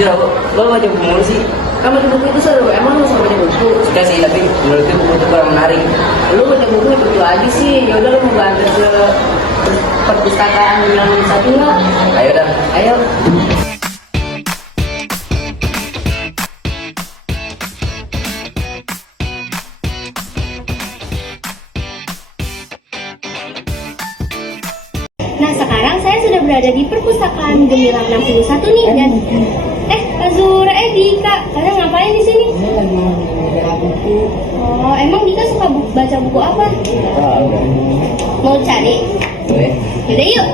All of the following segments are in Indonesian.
Jujur lo baca buku mulu sih. Kan baca buku itu seru, emang lo suka baca buku? Suka sih, tapi menurutku buku itu kurang menarik. Lo baca buku itu aja sih, yaudah lo mau bantu ke perpustakaan yang satu nggak? Ayo dah, ayo. Nah, sekarang saya sudah berada di perpustakaan Gemilang 61 nih dan Azura, Dika, kalian ngapain di sini? Oh, emang Dika suka baca buku apa? Mau cari? Yaudah yuk,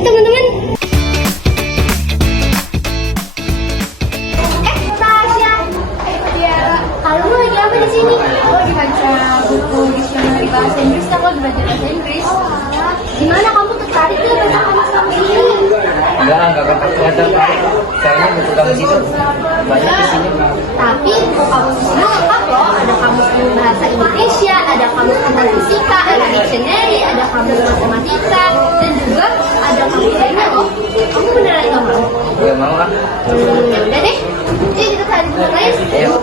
teman-teman. Tasya, Tiara, kalian lagi apa di sini? Aku lagi baca buku dictionary bahasa Inggris, aku lagi baca bahasa Inggris. Gimana kamu tertarik ya baca kamus-kamus ini? Enggak tertarik. Kayaknya buku kamus itu banyak di sini. Tapi buku kamus ini lengkap loh. Ada kamus bahasa Indonesia, ada kamus tentang fisika, ada dictionary, ada kamus matematika, dan juga ada kamus lainnya loh. Kamu beneran nggak mau? Gak mau ah. Ya udah deh. Jadi kita cari buku lain. Ayo.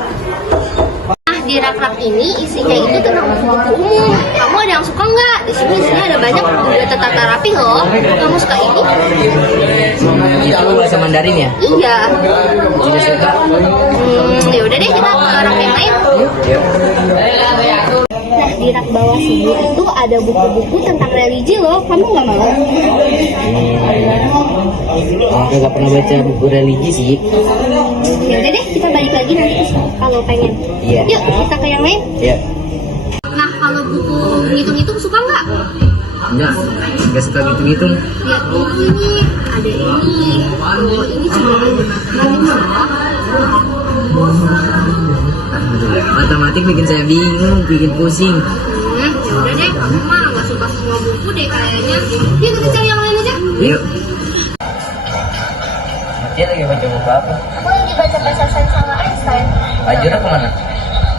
Nah, di rak-rak ini isinya itu tentang buku-buku umum. Kamu ada yang suka nggak? Di sini isinya ada banyak buku udah tertata rapi loh. Kamu suka ini? Itu bahasa Mandarin ya? Iya. Tidak suka. Ya udah deh, kita ke rak yang lain. Nah, di rak bawah sini itu ada buku-buku tentang religi loh. Kamu nggak mau? Aku gak pernah baca buku religi sih. Ya udah deh, kita balik lagi nanti kalau pengen. Iya. Yuk, kita ke yang lain. Ya. Nah, kalau buku ngitung-ngitung suka nggak? Enggak suka gitu-gitu. Lihat ini, ada ini. Oh, ini juga ada. Matematik bikin saya bingung, bikin pusing. Ya udah deh, kamu mah nggak suka semua buku deh kayaknya. Yuk kita cari yang lain aja. Yuk. Dia lagi baca buku apa? Aku lagi baca bahasa sains sama Einstein. Azura kemana?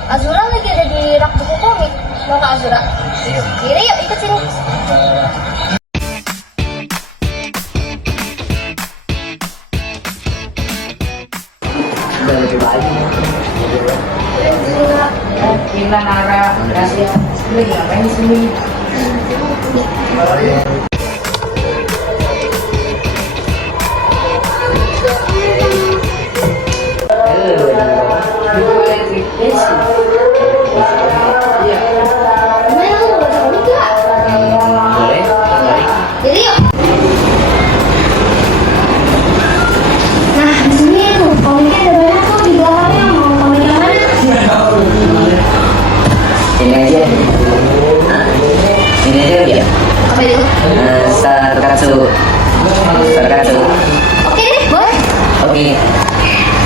Azura lagi ada di rak buku komik. Mau ke Azura? Yuk. Yuk, ikut sini. Udah lebih baik. Kita Nara, Gracia, lagi ngapain di sini? Sarkatsu. Oke deh, boleh. Oke.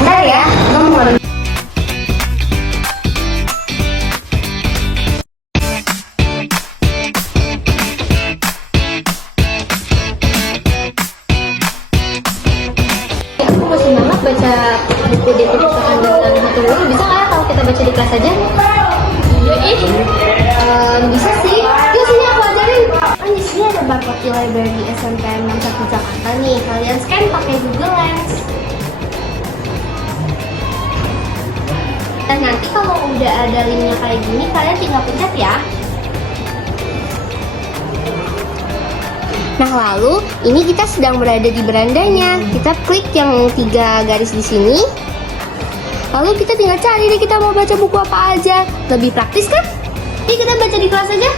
Bentar ya, kamu mau ngambil. Aku masih banget baca buku di perpustakaan Gemilang satu dulu. Bisa nggak ya kalau kita baca di kelas aja? Bisa sih. Yuk sini aku ajarin. Kan di sini ada barcode library SNPM 61 Jakarta nih. Kalian scan pakai Google Lens. Dan nanti kalau udah ada linknya kayak gini, kalian tinggal pencet ya. Nah lalu, ini kita sedang berada di berandanya. Kita klik yang 3 garis di sini. Lalu kita tinggal cari deh kita mau baca buku apa aja. Lebih praktis kan? Jadi kita baca di kelas aja.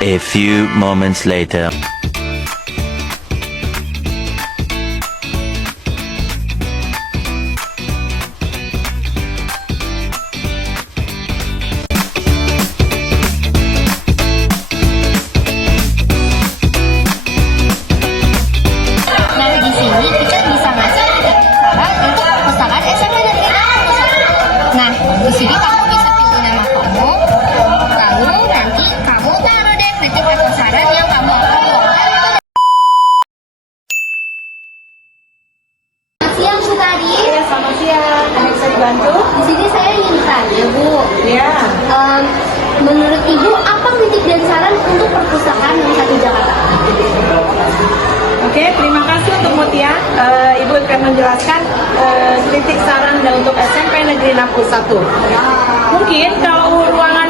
A few moments later. Nah di sini kita bisa ngasih saran untuk perpustakaan SMA Negeri 61. Nah di sini kamu bisa pilih nama kamu, lalu nanti kamu taruh deh ketik atau saran yang kamu akan tuangkan. Selamat siang Sutari. Iya, selamat siang. Ada yang bisa dibantu? Di sini saya ingin tanya Bu. Iya. Menurut Ibu apa kritik dan saran untuk perpustakaan 61 Jakarta? Oke, terima kasih untuk Mutia. Ibu untuk menjelaskan kritik saran dan untuk SMP Negeri 61. Mungkin kalau ruangan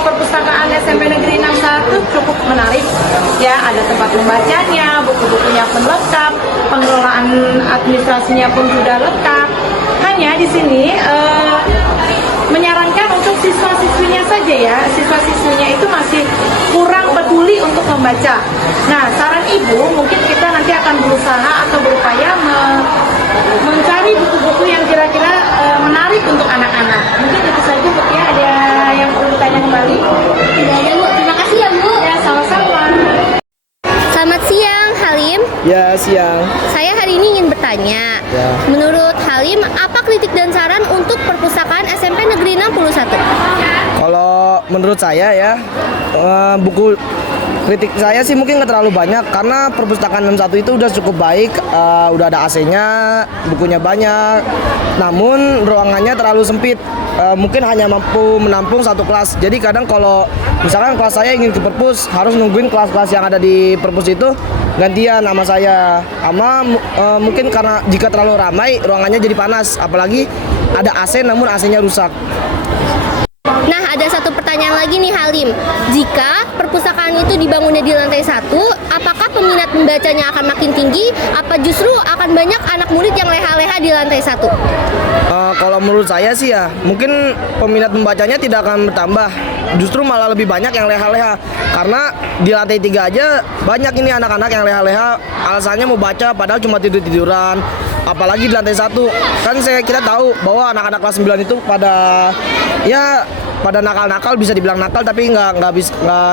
perpustakaan SMP Negeri 61 cukup menarik, ya, ada tempat membacanya, buku-bukunya pun lengkap, pengelolaan administrasinya pun sudah lengkap. Hanya di sini menyarankan untuk siswa-siswinya saja, ya, siswa-siswinya itu masih kurang peduli untuk membaca. Nah, saran ibu mungkin kita nanti akan berusaha atau berupaya mencari buku-buku yang kira-kira menarik untuk anak-anak. Mungkin itu saja, Bu, ya. Ada yang perlu ditanya kembali? Tidak ada, Bu. Terima kasih ya, Bu. Ya, sama-sama. Selamat siang, Halim. Ya, siang. Saya hari ini ingin bertanya. Ya. Menurut Halim, apa kritik dan saran untuk perpustakaan SMP Negeri 61? Kalau menurut saya ya, buku kritik saya sih mungkin nggak terlalu banyak karena perpustakaan 61 itu udah cukup baik, udah ada AC-nya, bukunya banyak. Namun ruangannya terlalu sempit, mungkin hanya mampu menampung satu kelas. Jadi kadang kalau misalkan kelas saya ingin ke perpus, harus nungguin kelas-kelas yang ada di perpus itu gantian sama saya. Mungkin karena jika terlalu ramai ruangannya jadi panas, apalagi ada AC namun AC-nya rusak. Nah, ada satu pertanyaan lagi nih, Halim. Jika perpustakaan itu dibangunnya di lantai 1, apakah peminat membacanya akan makin tinggi? Apa justru akan banyak anak murid yang leha-leha di lantai 1? Kalau menurut saya sih ya, mungkin peminat membacanya tidak akan bertambah. Justru malah lebih banyak yang leha-leha. Karena di lantai 3 aja banyak ini anak-anak yang leha-leha, alasannya mau baca padahal cuma tidur-tiduran. Apalagi di lantai 1. Kan kita tahu bahwa anak-anak kelas 9 itu pada nakal-nakal, bisa dibilang nakal tapi nggak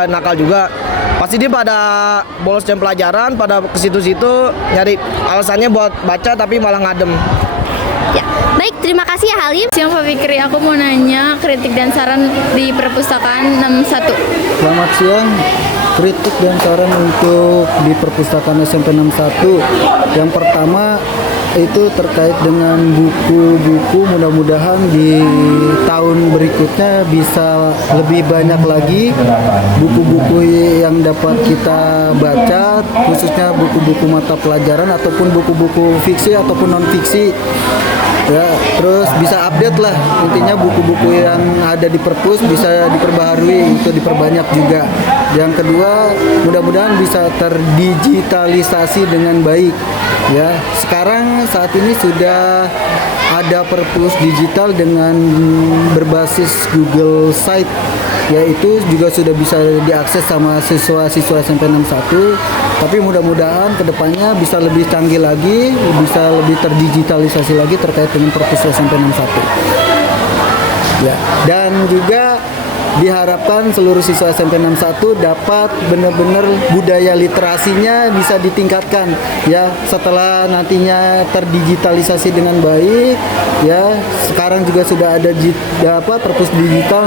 nakal juga. Pasti dia pada bolos jam pelajaran, pada ke situ-situ nyari alasannya buat baca tapi malah ngadem. Ya, baik, terima kasih ya, Halim. Siang Pak Fikri, aku mau nanya kritik dan saran di perpustakaan 61. Selamat siang. Kritik dan saran untuk di perpustakaan SMP 61. Yang pertama itu terkait dengan buku-buku, mudah-mudahan di tahun berikutnya bisa lebih banyak lagi buku-buku yang dapat kita baca, khususnya buku-buku mata pelajaran ataupun buku-buku fiksi ataupun non fiksi. Ya, terus bisa update lah, intinya buku-buku yang ada di perpus bisa diperbaharui, itu diperbanyak juga. Yang kedua, mudah-mudahan bisa terdigitalisasi dengan baik. Ya, sekarang saat ini sudah ada perpus digital dengan berbasis Google Site, yaitu juga sudah bisa diakses sama siswa-siswa SMP 61. Tapi mudah-mudahan kedepannya bisa lebih canggih lagi, bisa lebih terdigitalisasi lagi terkait dengan perpus SMP 61. Ya, dan juga diharapkan seluruh siswa SMP 61 dapat benar-benar budaya literasinya bisa ditingkatkan, ya, setelah nantinya terdigitalisasi dengan baik. Ya, sekarang juga sudah ada perpus digital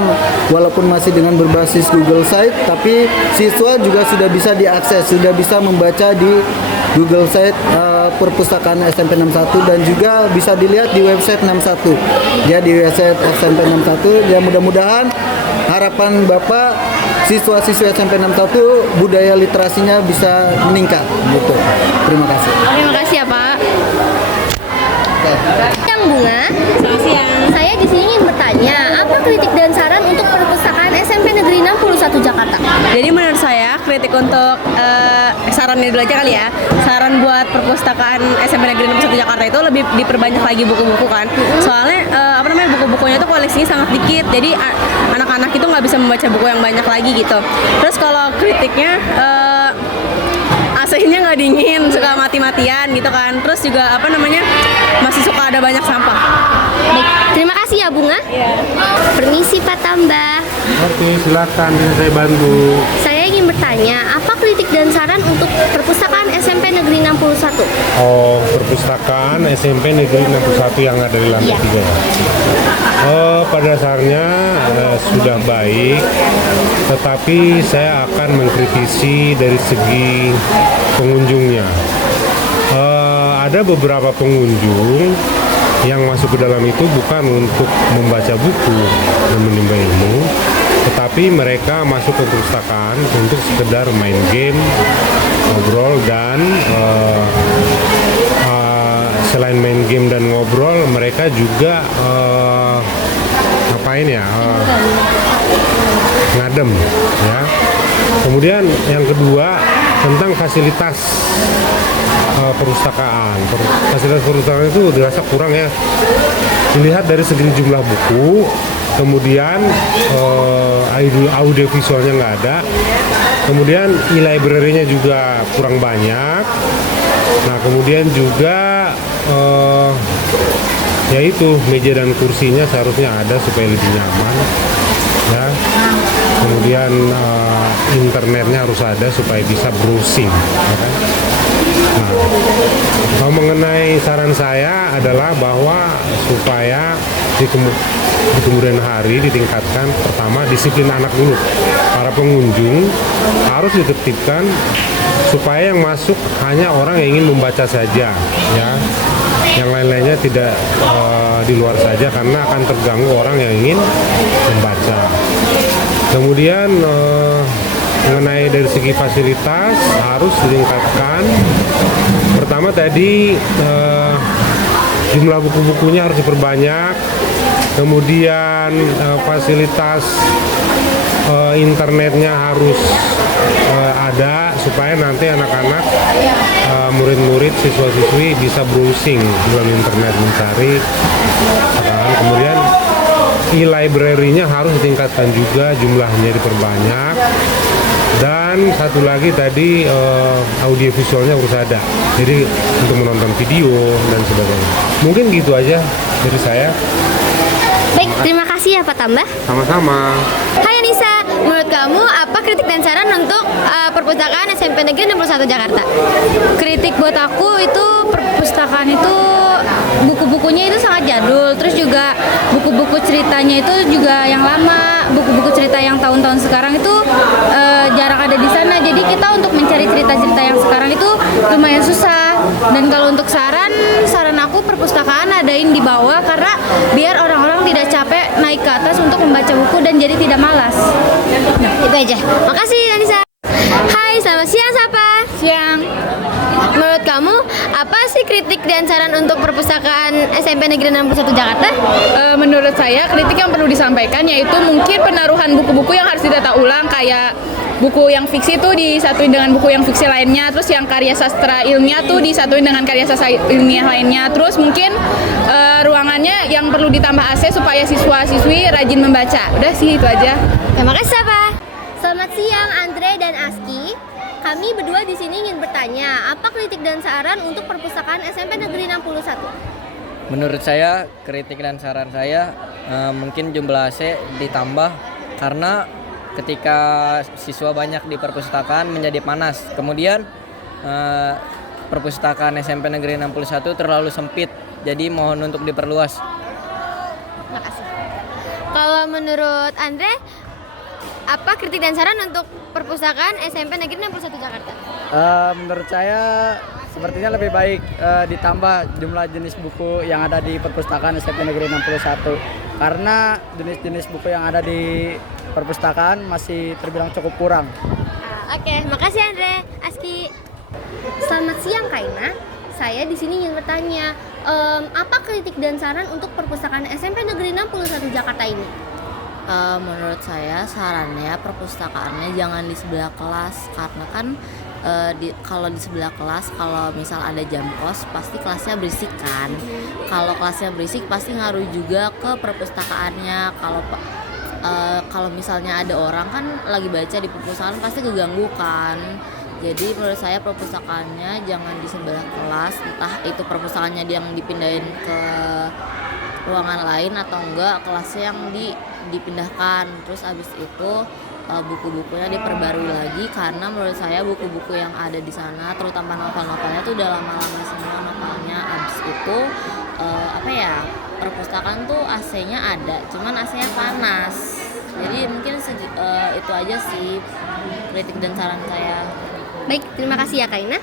walaupun masih dengan berbasis Google Site, tapi siswa juga sudah bisa diakses, sudah bisa membaca di Google Site perpustakaan SMP 61 dan juga bisa dilihat di website 61. Ya, di website SMP 61. Ya, mudah-mudahan harapan Bapak siswa-siswa SMP 61 budaya literasinya bisa meningkat gitu. Terima kasih. Terima kasih ya, Pak. Siang, Bunga. Selamat siang. Saya di sini ingin bertanya, apa kritik dan saran untuk perpustakaan SMP Negeri 61 Jakarta? Jadi menurut saya kritik untuk sarannya dulu aja kali ya. Saran buat perpustakaan SMP Negeri 61 Jakarta itu lebih diperbanyak lagi buku-buku kan. Soalnya buku-bukunya itu koleksinya sangat dikit. Jadi anak-anak itu nggak bisa membaca buku yang banyak lagi gitu. Terus kalau kritiknya AC-nya nggak dingin, suka mati-matian gitu kan. Terus juga masih suka ada banyak sampah. Baik, terima kasih ya, Bunga. Iya. Permisi, Pak Tambah. Oke, silakan saya bantu. Saya ingin bertanya, apa kritik dan saran untuk perpustakaan SMP Negeri 61? Oh, perpustakaan SMP Negeri 61 yang ada di lantai 3. Oh, pada dasarnya sudah baik, tetapi saya akan mengkritisi dari segi pengunjungnya. Ada beberapa pengunjung yang masuk ke dalam itu bukan untuk membaca buku dan menimba ilmu, tetapi mereka masuk ke perpustakaan untuk sekedar main game, ngobrol, dan selain main game dan ngobrol, mereka juga ngapain ya? Ngadem, ya. Kemudian yang kedua tentang fasilitas perpustakaan. Fasilitas perpustakaan itu dirasa kurang ya. Dilihat dari segi jumlah buku, kemudian audio visualnya nggak ada, kemudian e-library-nya juga kurang banyak. Nah, kemudian juga yaitu meja dan kursinya seharusnya ada supaya lebih nyaman, ya. Kemudian internetnya harus ada supaya bisa browsing, ya kan? Nah, mengenai saran saya adalah bahwa supaya di kemudian hari ditingkatkan, pertama disiplin anak dulu. Para pengunjung harus ditertibkan supaya yang masuk hanya orang yang ingin membaca saja, ya. Yang lain-lainnya tidak di luar saja karena akan terganggu orang yang ingin membaca. Kemudian mengenai dari segi fasilitas harus ditingkatkan. Pertama tadi jumlah buku-bukunya harus diperbanyak. Kemudian fasilitas internetnya harus ada supaya nanti anak-anak, murid-murid, siswa-siswi bisa browsing melalui internet mencari. Kemudian e-library-nya harus ditingkatkan juga, jumlahnya diperbanyak. Dan satu lagi tadi audio visualnya harus ada, jadi untuk menonton video dan sebagainya. Mungkin gitu aja dari saya. Baik, terima kasih ya Pak Tambah. Sama-sama. Hai Anissa, menurut kamu apa kritik dan saran untuk perpustakaan SMP Negeri 61 Jakarta? Kritik buat aku itu perpustakaan itu buku-bukunya itu sangat jadul, terus juga buku-buku ceritanya itu juga yang lama, buku-buku cerita yang tahun-tahun sekarang itu jarang ada di sana. Jadi kita untuk mencari cerita-cerita yang sekarang itu lumayan susah. Dan kalau untuk saran aku perpustakaan adain di bawah karena biar orang-orang tidak capek naik ke atas untuk membaca buku dan jadi tidak malas. Nah, itu aja. Makasih Anissa. Hai, selamat siang Sapa. Siang. Menurut kamu, apa sih kritik dan saran untuk perpustakaan SMP Negeri 61 Jakarta? Menurut saya kritik yang perlu disampaikan yaitu mungkin penaruhan buku-buku yang harus ditata ulang, kayak buku yang fiksi tuh disatuin dengan buku yang fiksi lainnya, terus yang karya sastra ilmiah tuh disatuin dengan karya sastra ilmiah lainnya, terus mungkin ruangannya yang perlu ditambah AC supaya siswa-siswi rajin membaca. Udah sih itu aja. Terima kasih Sapa. Selamat siang Andre dan Aski. Kami berdua di sini ingin bertanya, apa kritik dan saran untuk perpustakaan SMP Negeri 61? Menurut saya, kritik dan saran saya mungkin jumlah AC ditambah karena ketika siswa banyak di perpustakaan menjadi panas. Kemudian perpustakaan SMP Negeri 61 terlalu sempit, jadi mohon untuk diperluas. Terima kasih. Kalau menurut Andre, apa kritik dan saran untuk perpustakaan SMP Negeri 61 Jakarta? Menurut saya sepertinya lebih baik ditambah jumlah jenis buku yang ada di perpustakaan SMP Negeri 61 karena jenis-jenis buku yang ada di perpustakaan masih terbilang cukup kurang. Oke, makasih Andre, Aski. Selamat siang Kaina. Saya di sini ingin bertanya, apa kritik dan saran untuk perpustakaan SMP Negeri 61 Jakarta ini? Menurut saya sarannya perpustakaannya jangan di sebelah kelas karena kan kalau di sebelah kelas kalau misal ada jam kos pasti kelasnya berisik kan. Kalau kelasnya berisik pasti ngaruh juga ke perpustakaannya. Kalau misalnya ada orang kan lagi baca di perpustakaan pasti keganggu kan. Jadi menurut saya perpustakaannya jangan di sebelah kelas, entah itu perpustakaannya yang dipindahin ke ruangan lain atau enggak kelasnya yang dipindahkan. Terus abis itu buku-bukunya diperbarui lagi karena menurut saya buku-buku yang ada di sana terutama novel-novelnya tuh udah lama-lama semua novelnya. Abis itu perpustakaan tuh AC-nya ada, cuman AC-nya panas. Jadi mungkin itu aja sih kritik dan saran saya. Baik, terima kasih ya Kaina.